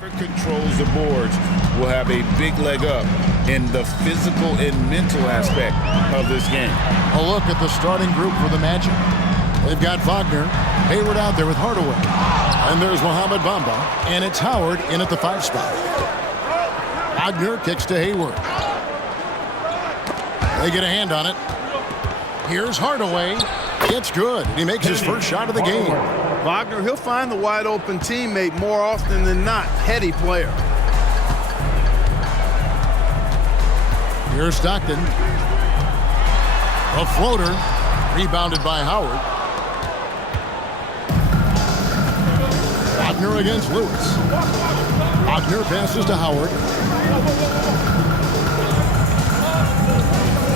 Whoever controls the boards will have a big leg up in the physical and mental aspect of this game. A look at the starting group for the Magic. They've got Wagner, Hayward out there with Hardaway. And there's Mohamed Bamba, and it's Howard in at the 5 spot. Wagner kicks to Hayward. They get a hand on it. Here's Hardaway. It's good. He makes his first shot of the game. Wagner, he'll find the wide-open teammate more often than not. Heady player. Here's Stockton. A floater. Rebounded by Howard. Wagner against Lewis. Wagner passes to Howard.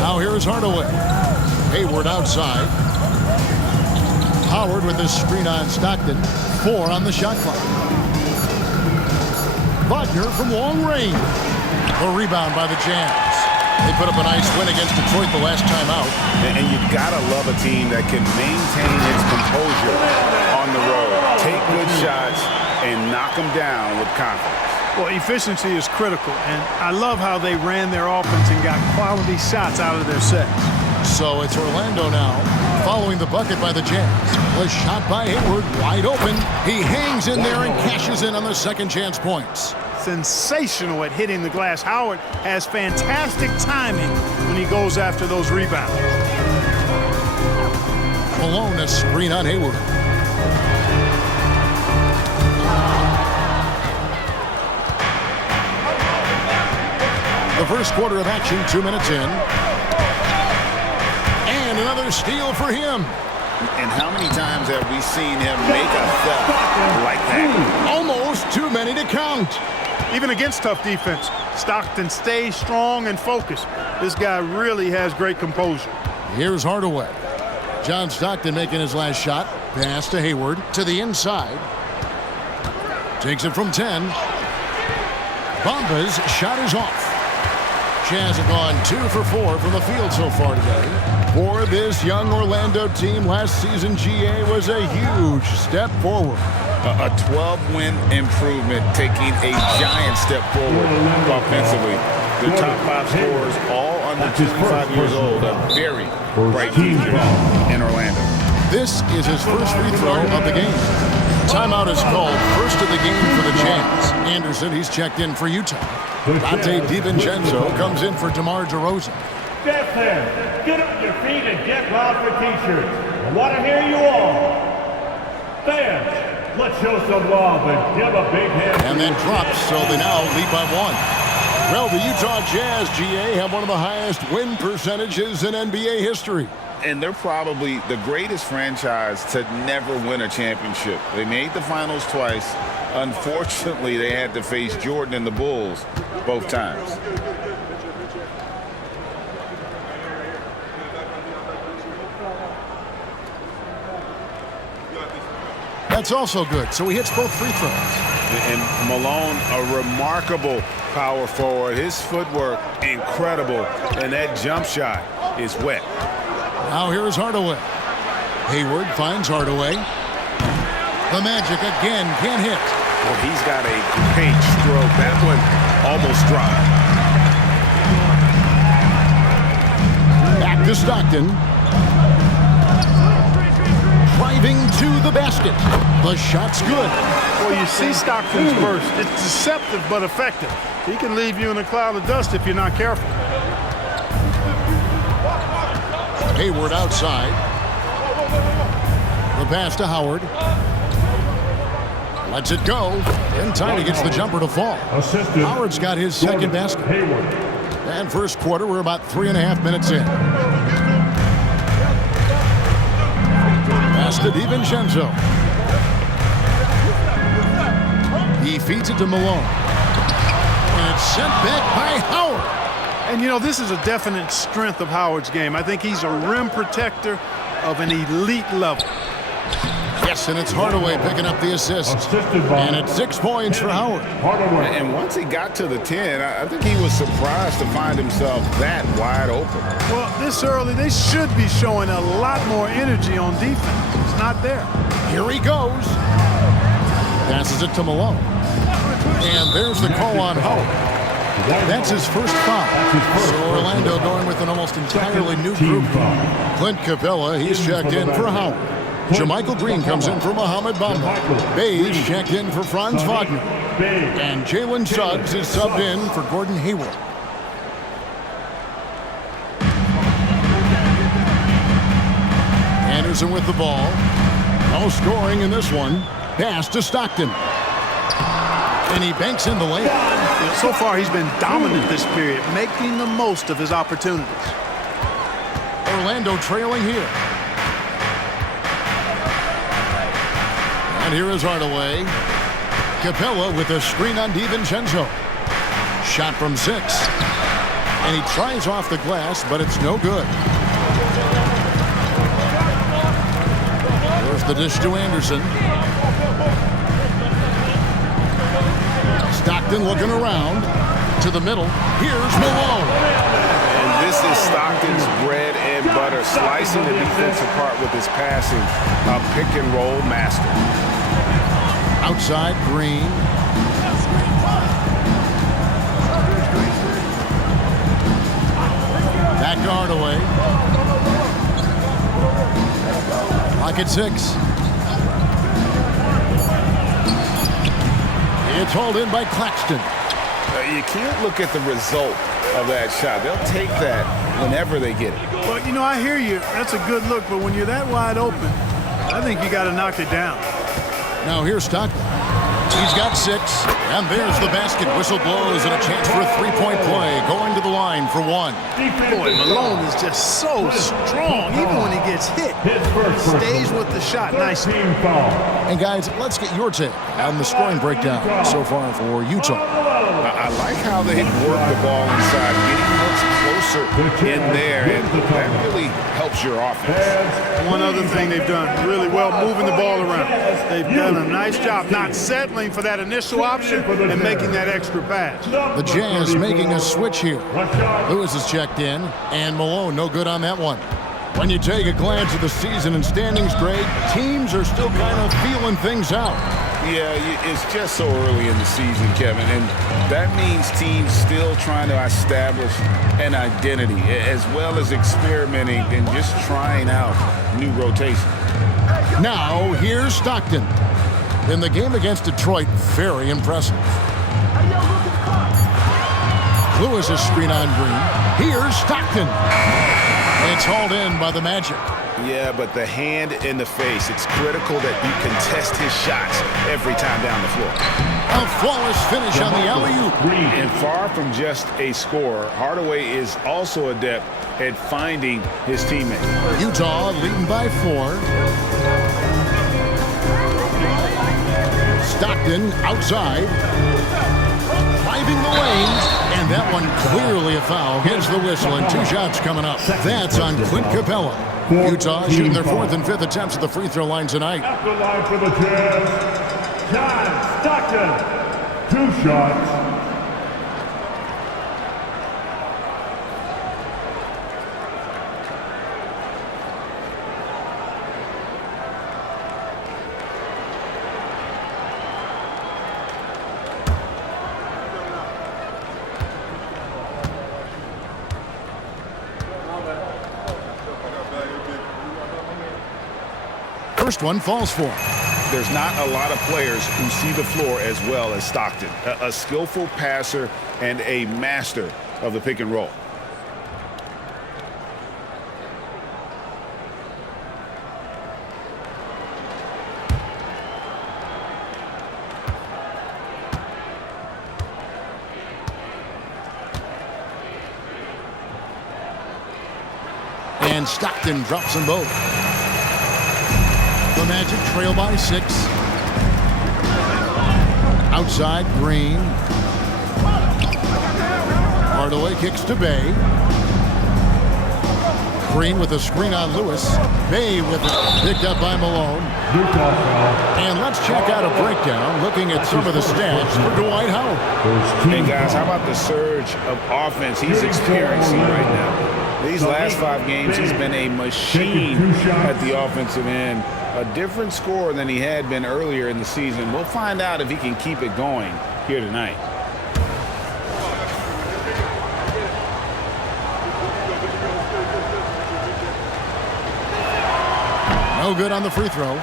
Now here's Hardaway. Hayward outside. Howard with his screen on Stockton. 4 on the shot clock. Wagner from long range. A rebound by the Jazz. They put up a nice win against Detroit the last time out. And you've got to love a team that can maintain its composure on the road. Take good shots and knock them down with confidence. Well, efficiency is critical, and I love how they ran their offense and got quality shots out of their sets. So it's Orlando now, following the bucket by the Jazz. A shot by Hayward, wide open. He hangs in there and cashes in on the second chance points. Sensational at hitting the glass. Howard has fantastic timing when he goes after those rebounds. Malone, a screen on Hayward. The first quarter of action, 2 minutes in. And another steal for him. And how many times have we seen him make a theft like that? Almost too many to count. Even against tough defense, Stockton stays strong and focused. This guy really has great composure. Here's Hardaway. John Stockton making his last shot. Pass to Hayward to the inside. Takes it from 10. Bamba's shot is off. Jazz have gone 2 for 4 from the field so far today. For this young Orlando team, last season GA was a huge step forward. A 12-win improvement, taking a giant step forward offensively. The top 5 scorers, all under 25 years old, a very bright future in Orlando. This is his first free throw of the game. Timeout is called, first of the game for the Jazz. Anderson, he's checked in for Utah. Dante DiVincenzo comes in for DeMar DeRozan. Fans, get on your feet and get loud for t-shirts. I want to hear you all. Fans, let's show some love and give a big hand. And then drops, so they now lead by 1. Well, the Utah Jazz, GA, have one of the highest win percentages in NBA history. And they're probably the greatest franchise to never win a championship. They made the finals twice. Unfortunately, they had to face Jordan and the Bulls both times. That's also good. So he hits both free throws. And Malone, a remarkable power forward. His footwork, incredible. And that jump shot is wet. Now here's Hardaway. Hayward finds Hardaway. The Magic again can't hit. Well, he's got a great stroke. That one almost dropped. Back to Stockton. Driving to the basket. The shot's good. Well, you see Stockton's burst. It's deceptive but effective. He can leave you in a cloud of dust if you're not careful. Hayward outside. The pass to Howard. Lets it go. In time, he gets the jumper to fall. Howard's got his second basket. And first quarter, we're about 3.5 minutes in. Pass to DiVincenzo. He feeds it to Malone. And it's sent back by Howard. And, you know, this is a definite strength of Howard's game. I think he's a rim protector of an elite level. Yes, and it's Hardaway picking up the assist. And it's 6 points for Howard. And once he got to the 10, I think he was surprised to find himself that wide open. Well, this early, they should be showing a lot more energy on defense. It's not there. Here he goes. Passes it to Malone. And there's the call on Howard. That's his first foul. So Orlando going with an almost entirely new group. Clint Capella, he's checked in for Howard. Jermichael Green comes in for Mohamed Bamba. Bayes checked in for Franz Wagner. And Jalen Suggs is subbed in for Gordon Hayward. Anderson with the ball. No scoring in this one. Pass to Stockton. And he banks in the lane. So far, he's been dominant this period, making the most of his opportunities. Orlando trailing here. And here is Hardaway. Capella with a screen on DiVincenzo. Shot from 6. And he tries off the glass, but it's no good. There's the dish to Anderson. Stockton looking around to the middle. Here's Malone. And this is Stockton's bread and butter, slicing the defense apart with his passing. A pick and roll master. Outside, Green. Back to Hardaway. Pocket 6. It's hauled in by Claxton. You can't look at the result of that shot. They'll take that whenever they get it. Well, you know, I hear you. That's a good look, but when you're that wide open, I think you got to knock it down. Now here's Stockton. He's got 6, and there's the basket. Whistle blows and a chance for a three-point play. Going to the line for 1. Boy, Malone is just so strong. Even when he gets hit, stays with the shot nicely. And guys, let's get your take on the scoring breakdown so far for Utah. I like how they work the ball inside, getting much closer in there, and that really helps your offense. One other thing they've done really well, moving the ball around. They've done a nice job not settling for that initial option and making that extra pass. The Jazz making a switch here. Lewis is checked in, and Malone no good on that one. When you take a glance at the season and standings grade, teams are still kind of feeling things out. Yeah, it's just so early in the season, Kevin, and that means teams still trying to establish an identity as well as experimenting and just trying out new rotations. Now, here's Stockton. In the game against Detroit, very impressive. Lewis's screen on Green. Here's Stockton. It's hauled in by the Magic. Yeah, but the hand in the face, it's critical that you contest his shots every time down the floor. A flawless finish on the alley-oop. And far from just a scorer, Hardaway is also adept at finding his teammates. Utah leading by 4. Stockton outside. Driving the lane. And that one clearly a foul. Gets the whistle and 2 shots coming up. That's on Clint Capella. Utah shooting their 4th and 5th attempts at the free throw line tonight. At the line for the Jazz, John Stockton, 2 shots. First one falls for. There's not a lot of players who see the floor as well as Stockton. A skillful passer and a master of the pick and roll. And Stockton drops them both. The Magic trail by 6. Outside, Green. Hardaway kicks to Bay. Green with a screen on Lewis. Bay with it picked up by Malone. And let's check out a breakdown looking at some of the stats for Dwight Howard. Hey guys, how about the surge of offense he's experiencing right now? These last 5 games, he's been a machine at the offensive end. A different scorer than he had been earlier in the season. We'll find out if he can keep it going here tonight. No good on the free throw.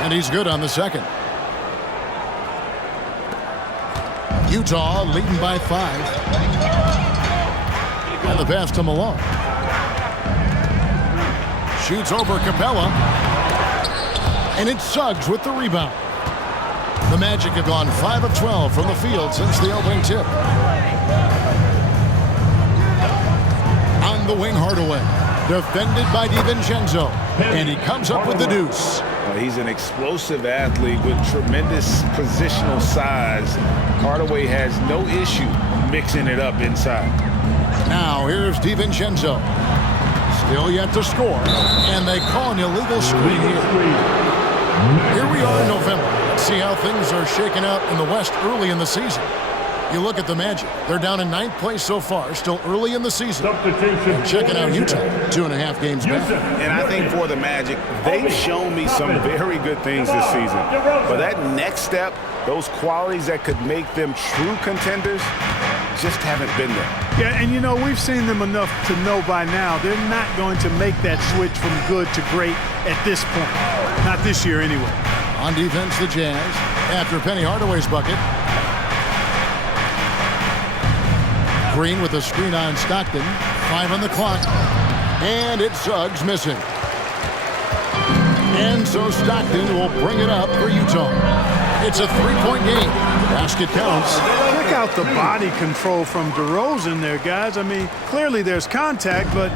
And he's good on the second. Utah leading by 5. And the pass to Malone. Shoots over Capella. And it's Suggs with the rebound. The Magic have gone 5 of 12 from the field since the opening tip. On the wing, Hardaway. Defended by DiVincenzo. And he comes up with the deuce. He's an explosive athlete with tremendous positional size. Hardaway has no issue mixing it up inside. Now here's DiVincenzo. Still yet to score. And they call an illegal screen here. Here we are in November. Let's see how things are shaking out in the West early in the season. You look at the Magic. They're down in 9th place so far, still early in the season. And checking out Utah, 2.5 games back. And I think for the Magic, they've shown me some very good things this season. But that next step, those qualities that could make them true contenders, just haven't been there. Yeah, and you know, we've seen them enough to know by now they're not going to make that switch from good to great at this point. Not this year anyway. On defense, the Jazz, after Penny Hardaway's bucket. Green with a screen on Stockton. 5 on the clock. And it's Suggs missing. And so Stockton will bring it up for Utah. It's a 3-point game. Basket counts. Check out the body control from DeRozan there, guys. I mean, clearly there's contact, but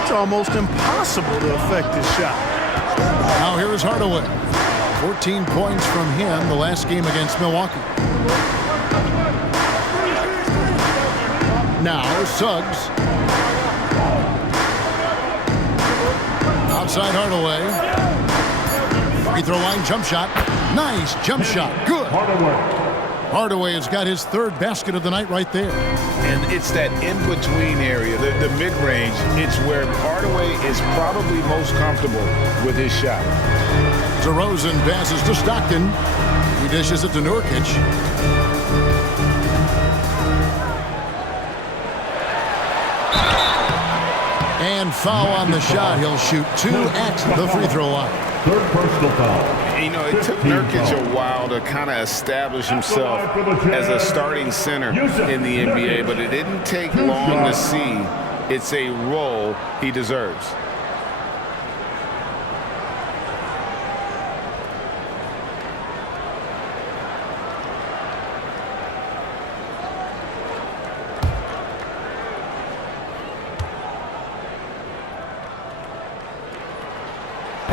it's almost impossible to affect this shot. Now here is Hardaway. 14 points from him the last game against Milwaukee. Now Suggs. Outside Hardaway. Free throw line jump shot. Nice jump shot. Good. Hardaway has got his 3rd basket of the night right there. And it's that in-between area, the mid-range. It's where Hardaway is probably most comfortable with his shot. DeRozan passes to Stockton. He dishes it to Nurkic. And foul on the shot. He'll shoot 2 at the free throw line. 3rd personal foul. You know, it took Nurkic a while to kind of establish himself as a starting center in the NBA, but it didn't take long to see it's a role he deserves.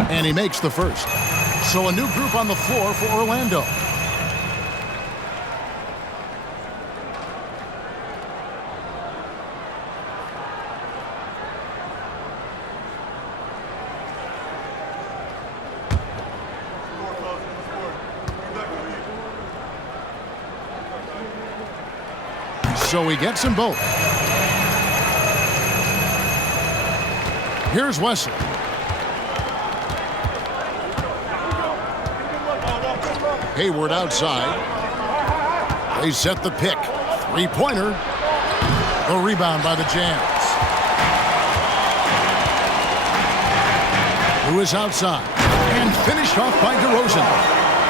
And he makes the first. So a new group on the floor for Orlando. So he gets them both. Here's Wesley. Hayward outside. They set the pick. 3-pointer. The rebound by the Jazz. Lewis outside. And finished off by DeRozan.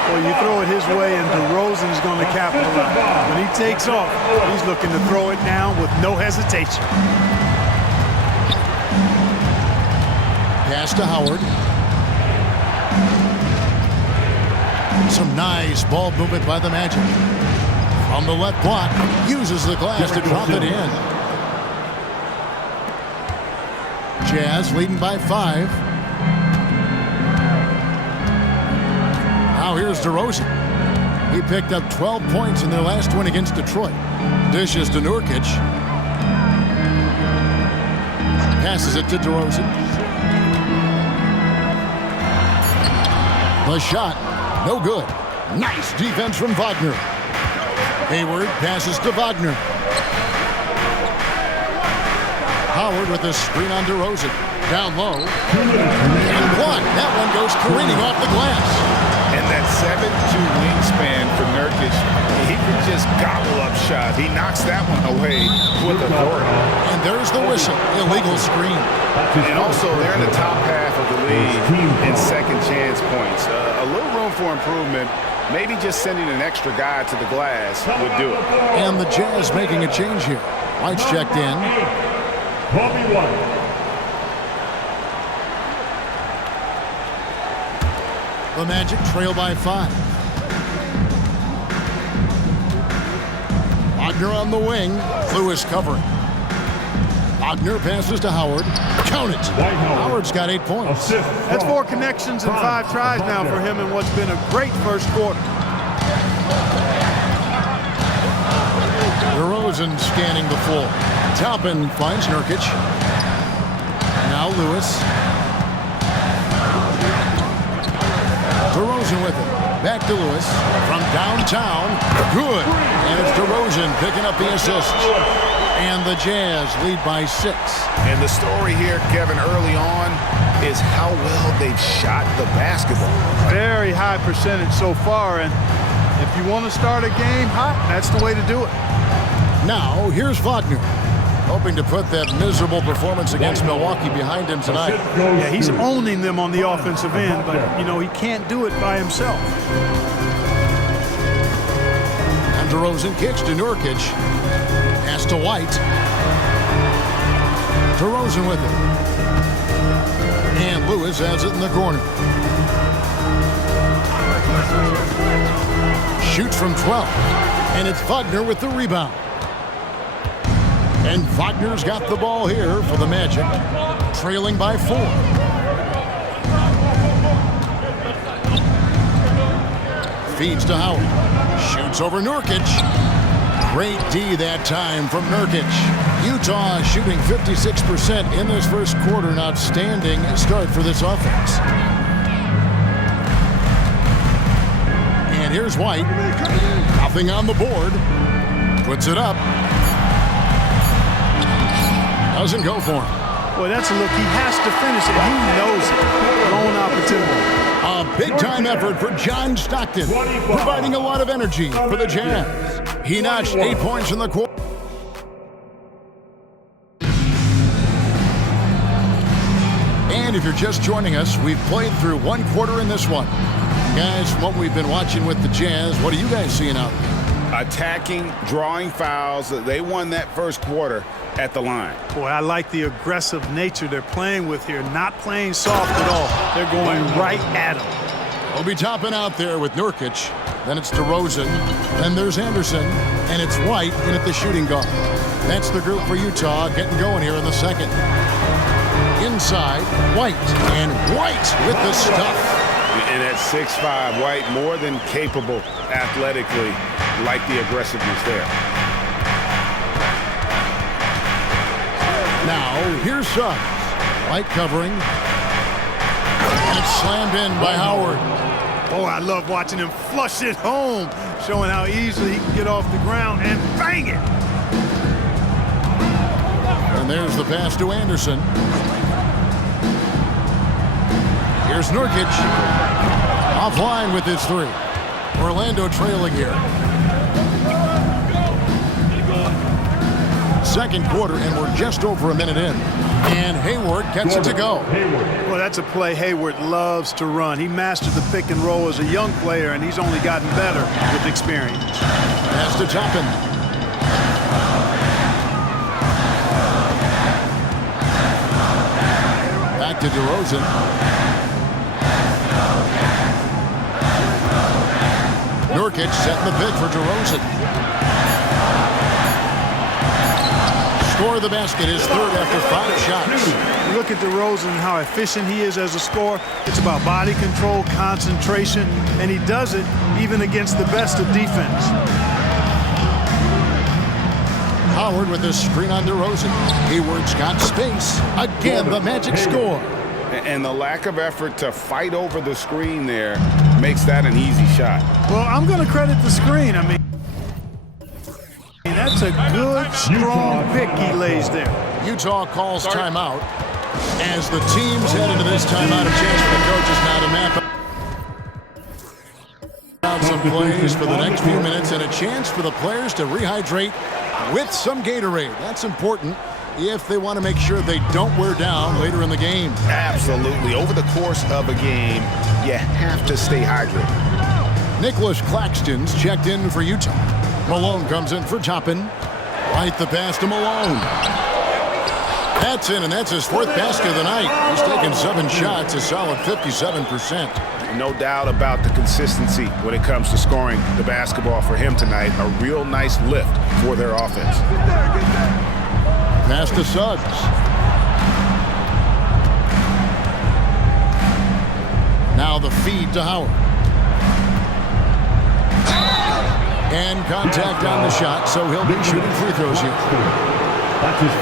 Well, you throw it his way, and DeRozan's going to capitalize. When he takes off, he's looking to throw it down with no hesitation. Pass to Howard. Some nice ball movement by the Magic. From the left block, uses the glass to drop it in. Jazz leading by 5. Now here's DeRozan. He picked up 12 points in their last win against Detroit. Dishes to Nurkic. Passes it to DeRozan. The shot, no good. Nice defense from Wagner. Hayward passes to Wagner. Howard with a screen on DeRozan. Down low. And one. That one goes careening off the glass. And that 7'2" wingspan for Nurkic, he can just gobble up shots. He knocks that one away with authority. And there's the whistle. Illegal screen. And also, they're in the top half of the league in second chance points. A little room for improvement. Maybe just sending an extra guy to the glass would do it. And the Jazz making a change here. White's checked in. Kobe White. The Magic trail by 5. Wagner on the wing. Lewis covering. Wagner passes to Howard. Count it. Howard's got 8 points. That's 4 connections and 5 tries now for him in what's been a great first quarter. DeRozan scanning the floor. Toppin finds Nurkic. Now Lewis. DeRozan with it. Back to Lewis. From downtown. Good. And it's DeRozan picking up the assist. And the Jazz lead by 6. And the story here, Kevin, early on is how well they've shot the basketball. Very high percentage so far. And if you want to start a game hot, that's the way to do it. Now, here's Wagner. Hoping to put that miserable performance against Milwaukee behind him tonight. Yeah, he's owning them on the offensive end, but, you know, he can't do it by himself. And DeRozan kicks to Nurkic. Pass to White. DeRozan with it. And Lewis has it in the corner. Shoots from 12. And it's Wagner with the rebound. And Wagner's got the ball here for the Magic, trailing by 4. Feeds to Howard. Shoots over Nurkic. Great D that time from Nurkic. Utah shooting 56% in this first quarter. An outstanding start for this offense. And here's White. Nothing on the board. Puts it up. Doesn't go for him. Boy, that's a look. He has to finish it. He knows it. Lone opportunity. A big-time effort for John Stockton, providing a lot of energy for the Jazz. He notched 8 points in the quarter. And if you're just joining us, we've played through 1 quarter in this one. Guys, from what we've been watching with the Jazz, what are you guys seeing out there? Attacking, drawing fouls. They won that first quarter at the line. Boy, I like the aggressive nature they're playing with here. Not playing soft at all. They're going right at him. We'll be topping out there with Nurkic. Then it's DeRozan. Then there's Anderson. And it's White in at the shooting guard. That's the group for Utah getting going here in the second. Inside, White. And White with the stuff. And at 6'5", White more than capable athletically, like the aggressiveness there. Now, here's Suggs. White covering. And it's slammed in by Howard. Oh, I love watching him flush it home, showing how easily he can get off the ground and bang it. And there's the pass to Anderson. Here's Nurkic. Offline with his 3. Orlando trailing here. Second quarter, and we're just over a minute in. And Hayward gets it to go. Well, that's a play Hayward loves to run. He mastered the pick and roll as a young player, and he's only gotten better with experience. Pass to Toppin. Back to DeRozan. Nurkic setting the pick for DeRozan. Score of the basket, his third after 5 shots. You look at DeRozan and how efficient he is as a scorer. It's about body control, concentration, and he does it even against the best of defense. Howard with a screen on DeRozan. Hayward's got space. Again, the Magic score. And the lack of effort to fight over the screen there makes that an easy shot. Well, I'm going to credit the screen. I mean, that's a good, strong pick he lays there. Utah calls timeout as the teams head into this timeout. A chance for the coaches now to map out some plays for the next few minutes and a chance for the players to rehydrate with some Gatorade. That's important if they want to make sure they don't wear down later in the game. Absolutely. Over the course of a game, you have to stay hydrated. Nicholas Claxton's checked in for Utah. Malone comes in for Toppin. Right the pass to Malone. That's in, and that's his 4th basket of the night. He's taken 7 shots, a solid 57%. No doubt about the consistency when it comes to scoring the basketball for him tonight. A real nice lift for their offense. Pass to Suggs. Now the feed to Howard. And contact on the shot, so he'll be shooting free throws here.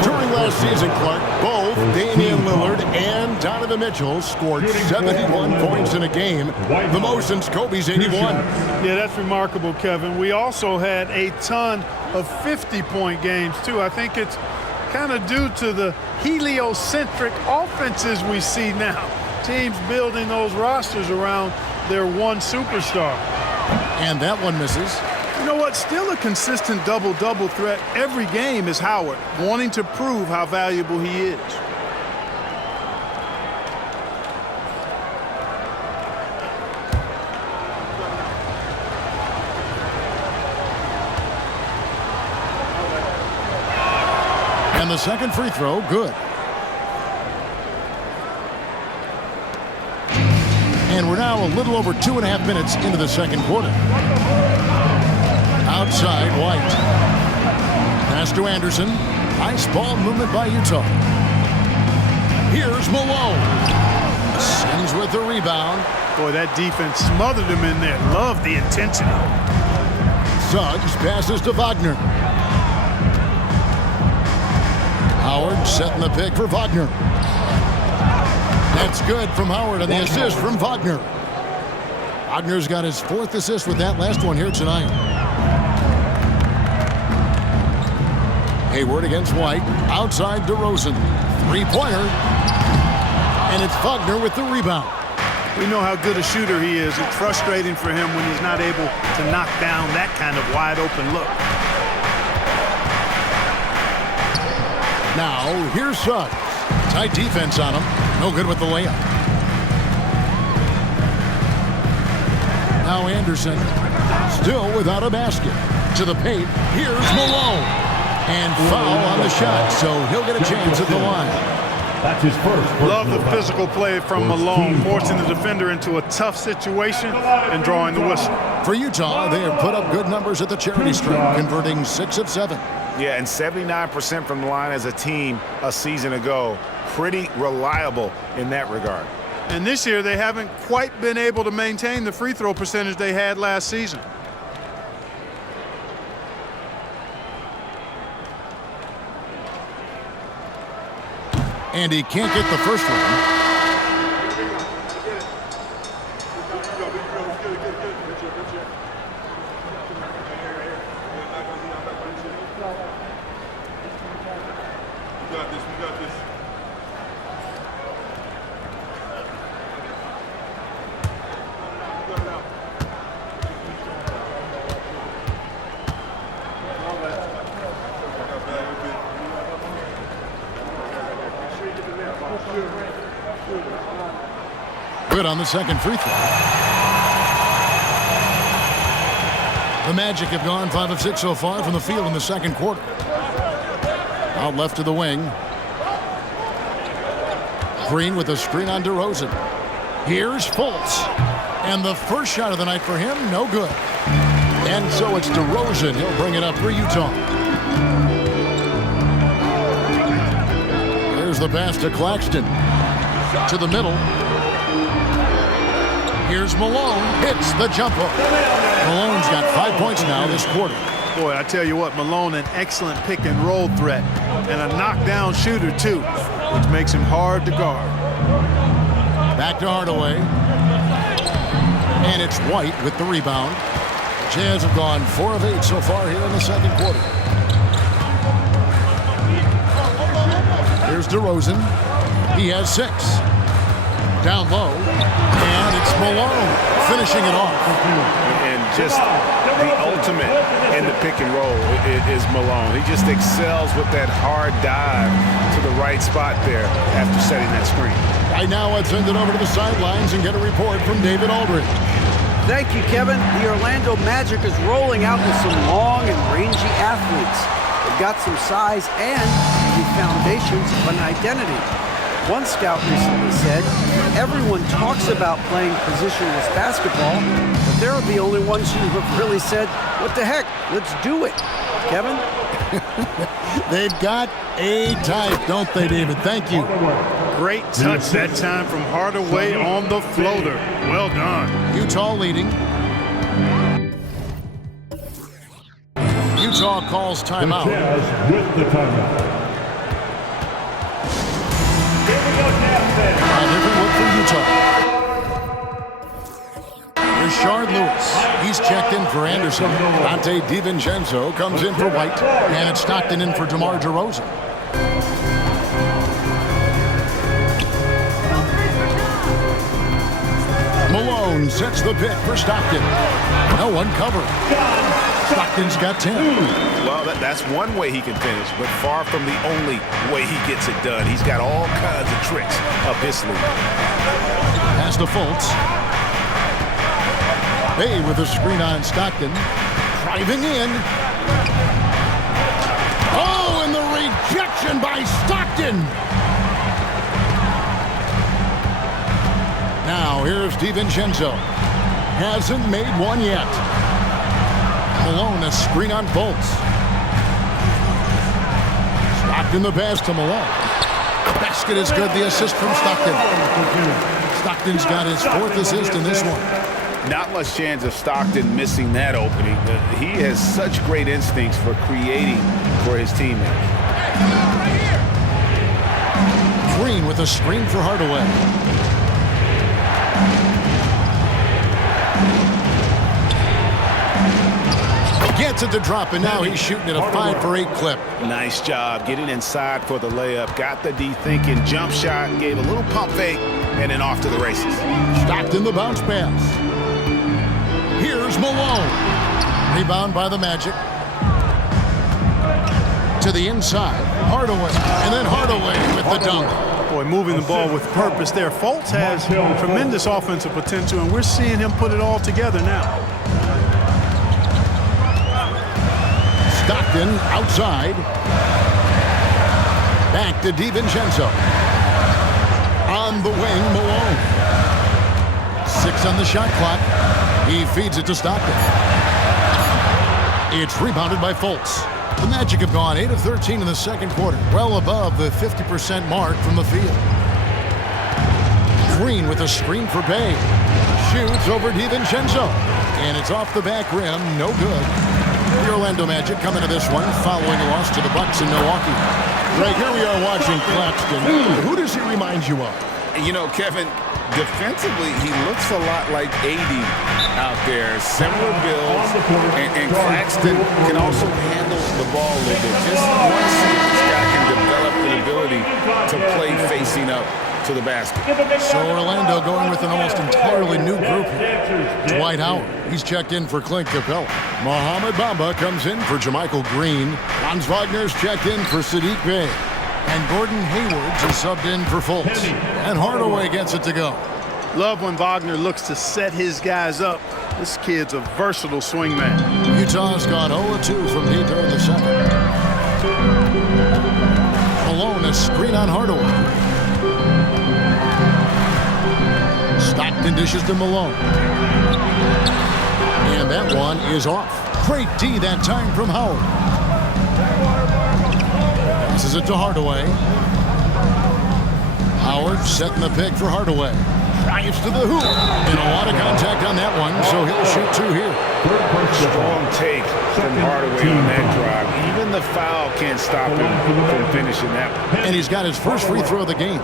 During last season, Clark, both Damian Lillard and Donovan Mitchell scored 71 points in a game, the most since Kobe's 81. Yeah, that's remarkable, Kevin. We also had a ton of 50-point games, too. I think it's kind of due to the heliocentric offenses we see now. Teams building those rosters around their one superstar. And that one misses. You know what? Still a consistent double-double threat every game is Howard, wanting to prove how valuable he is. And the second free throw, good. And we're now a little over 2.5 minutes into the second quarter. Outside, White. Pass to Anderson. Nice ball movement by Utah. Here's Malone. Sends with the rebound. Boy, that defense smothered him in there. Love the intensity. Suggs passes to Wagner. Howard setting the pick for Wagner. That's good from Howard, and the assist from Wagner. Wagner's got his 4th assist with that last one here tonight. Hayward against White. Outside DeRozan. 3-pointer. And it's Wagner with the rebound. We know how good a shooter he is. It's frustrating for him when he's not able to knock down that kind of wide-open look. Now, here's Suggs. Tight defense on him. No good with the layup. Now Anderson. Still without a basket. To the paint. Here's Malone. And foul on the shot, so he'll get a chance at the line. That's his first. Love the physical play from Malone, forcing the defender into a tough situation and drawing the whistle. For Utah, they have put up good numbers at the charity stripe, converting 6 of 7. Yeah, and 79% from the line as a team a season ago. Pretty reliable in that regard. And this year, they haven't quite been able to maintain the free throw percentage they had last season. And he can't get the first one. Good on the second free throw. The Magic have gone 5 of 6 so far from the field in the second quarter. Out left to the wing. Green with a screen on DeRozan. Here's Fultz. And the first shot of the night for him, no good. And so it's DeRozan. He'll bring it up for Utah. There's the pass to Claxton. To the middle. Here's Malone. Hits the jumper. Malone's got 5 points now this quarter. Boy, I tell you what, Malone an excellent pick and roll threat and a knockdown shooter too, which makes him hard to guard. Back to Hardaway. And it's Dwight with the rebound. Jazz have gone 4 of 8 so far here in the second quarter. Here's DeRozan. He has 6. Down low. And it's Malone finishing it off. And just the ultimate in the pick and roll is Malone. He just excels with that hard dive to the right spot there after setting that screen. Right now, let's send it over to the sidelines and get a report from David Aldridge. Thank you, Kevin. The Orlando Magic is rolling out with some long and rangy athletes. They've got some size and the foundations of an identity. One scout recently said, everyone talks about playing positionless basketball, but they're the only ones who have really said, what the heck, let's do it. Kevin? They've got a type, don't they, David? Thank you. Great touch that time from Hardaway on the floater. Well done. Utah leading. Utah calls timeout. Jazz with the timeout. A different look for Utah. Rashard Lewis. He's checked in for Anderson. Dante DiVincenzo comes in for White. And it's Stockton in for DeMar DeRozan. Malone sets the pick for Stockton. No one covering. Stockton's got 10. Well, that's one way he can finish, but far from the only way he gets it done. He's got all kinds of tricks up his sleeve. Pass to Fultz. Bay with a screen on Stockton. Driving in. Oh, and the rejection by Stockton. Now, here's DiVincenzo. Hasn't made one yet. Malone, a screen on Fultz. Stockton the pass to Malone. Basket is good. The assist from Stockton. Stockton's got his 4th assist in this one. Not much chance of Stockton missing that opening. He has such great instincts for creating for his teammates. Green with a screen for Hardaway. Gets it to drop, and now he's shooting at a 5 for 8 clip. Nice job getting inside for the layup. Got the D thinking jump shot, gave a little pump fake, and then off to the races. Stockton the bounce pass. Here's Malone. Rebound by the Magic. To the inside. Hardaway. And then Hardaway with the dunk. Boy, moving the ball with purpose there. Fultz has tremendous offensive potential, and we're seeing him put it all together now. Stockton outside. Back to DiVincenzo. On the wing, Malone. 6 on the shot clock. He feeds it to Stockton. It's rebounded by Fultz. The Magic have gone 8 of 13 in the second quarter, well above the 50% mark from the field. Green with a screen for Bay. Shoots over DiVincenzo. And it's off the back rim, no good. The Orlando Magic coming to this one following a loss to the Bucks in Milwaukee. Right here we are watching Claxton. Who does he remind you of? You know, Kevin, defensively, he looks a lot like AD out there. Similar builds, and Claxton can also handle the ball a little bit. Just one see if this guy can develop the ability to play facing up to the basket. So Orlando going with an almost entirely new group here. Dwight Howard, he's checked in for Clint Capella. Mohamed Bamba comes in for Jermichael Green. Franz Wagner's checked in for Sadiq Bey. And Gordon Hayward's is subbed in for Fultz. And Hardaway gets it to go. Love when Wagner looks to set his guys up. This kid's a versatile swingman. Utah's gone 0-2 from deep here in the second. Malone, a screen on Hardaway. Stockton dishes to Malone. And that one is off. Great D that time from Howard. Passes it to Hardaway. Howard setting the pick for Hardaway. Drives to the hoop. And a lot of contact on that one, so he'll shoot 2 here. Strong take. from Hardaway on that drive. Even the foul can't stop him from finishing that one. And he's got his first free throw of the game.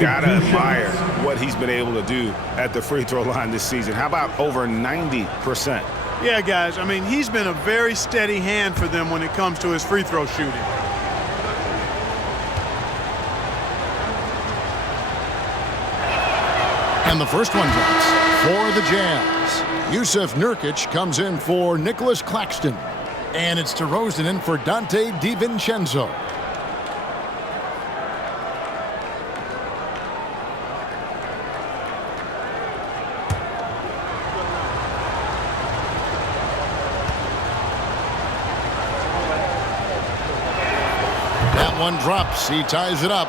Gotta admire what he's been able to do at the free throw line this season. How about over 90%? Yeah, guys, I mean, he's been a very steady hand for them when it comes to his free throw shooting. And the first one drops for the Jazz. Yusuf Nurkic comes in for Nicholas Claxton. And it's DeRozan in for Dante DiVincenzo. That one drops. He ties it up.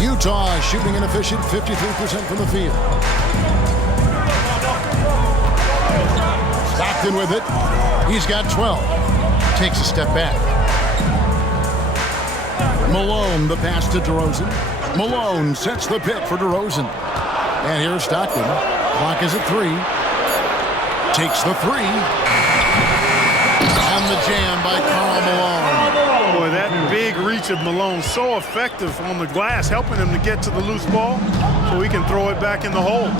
Utah shooting an efficient 53% from the field. Stockton with it. He's got 12. Takes a step back. Malone, the pass to DeRozan. Malone sets the pick for DeRozan. And here's Stockton. Clock is at 3. Takes the 3. And the jam by Karl Malone. Boy, that big reach of Malone, so effective on the glass, helping him to get to the loose ball so he can throw it back in the hole.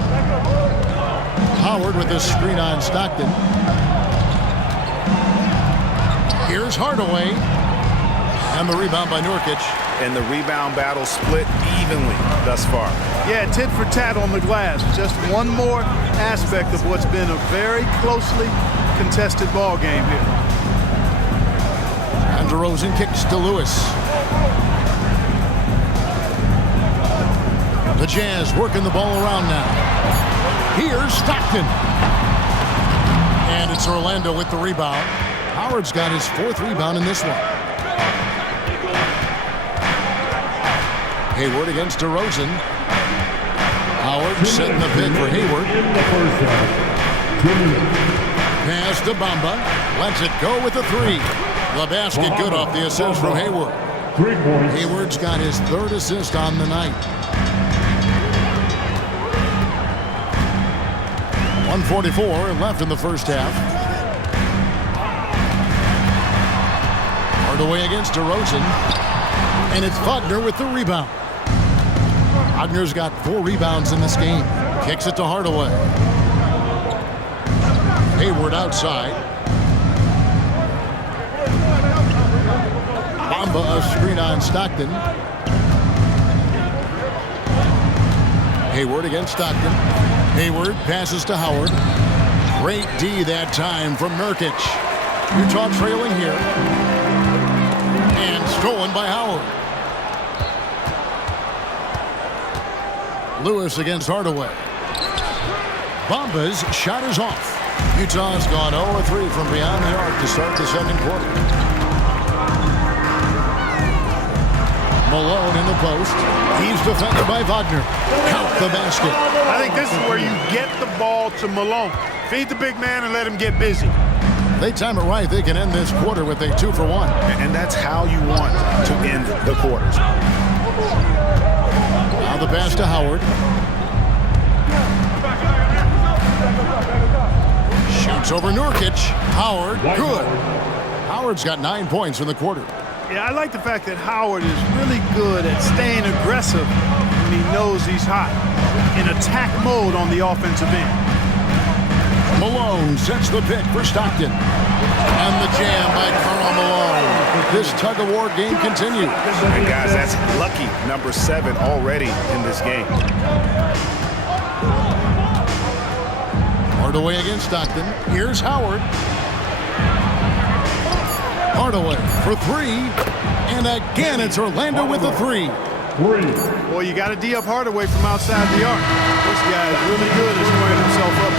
Howard with a screen on Stockton. Here's Hardaway. And the rebound by Nurkic. And the rebound battle split evenly thus far. Yeah, tit for tat on the glass. Just one more aspect of what's been a very closely contested ball game here. And DeRozan kicks to Lewis. The Jazz working the ball around now. Here's Stockton. And it's Orlando with the rebound. Howard's got his 4th rebound in this one. Hayward against DeRozan. Howard setting the pick for Hayward. Pass to Bamba. Lets it go with the 3. The basket good off the assist from Hayward. Hayward's got his 3rd assist on the night. 1:44 left in the first half. Hardaway against DeRozan. And it's Wagner with the rebound. Wagner's got 4 rebounds in this game. Kicks it to Hardaway. Hayward outside. Bamba a screen on Stockton. Hayward against Stockton. Hayward passes to Howard. Great D that time from Nurkic. Utah trailing here. And stolen by Howard. Lewis against Hardaway. Bamba's shot is off. Utah's gone 0-3 from beyond the arc to start the second quarter. Malone in the post. He's defended by Wagner. Count the basket. I think this is where you get the ball to Malone. Feed the big man and let him get busy. They time it right. They can end this quarter with a 2-for-1. And that's how you want to end the quarters. Now the pass to Howard. Shoots over Nurkic. Howard, good. Howard's got 9 points in the quarter. Yeah, I like the fact that Howard is really good at staying aggressive when he knows he's hot. In attack mode on the offensive end. Malone sets the pick for Stockton. And the jam by Karl Malone. This tug-of-war game continues. And guys, that's lucky number 7 already in this game. Hardaway against Stockton. Here's Howard. Hardaway for 3. And again, it's Orlando with the 3. Boy, you got to D up Hardaway from outside the arc. This guy is really good at squaring himself up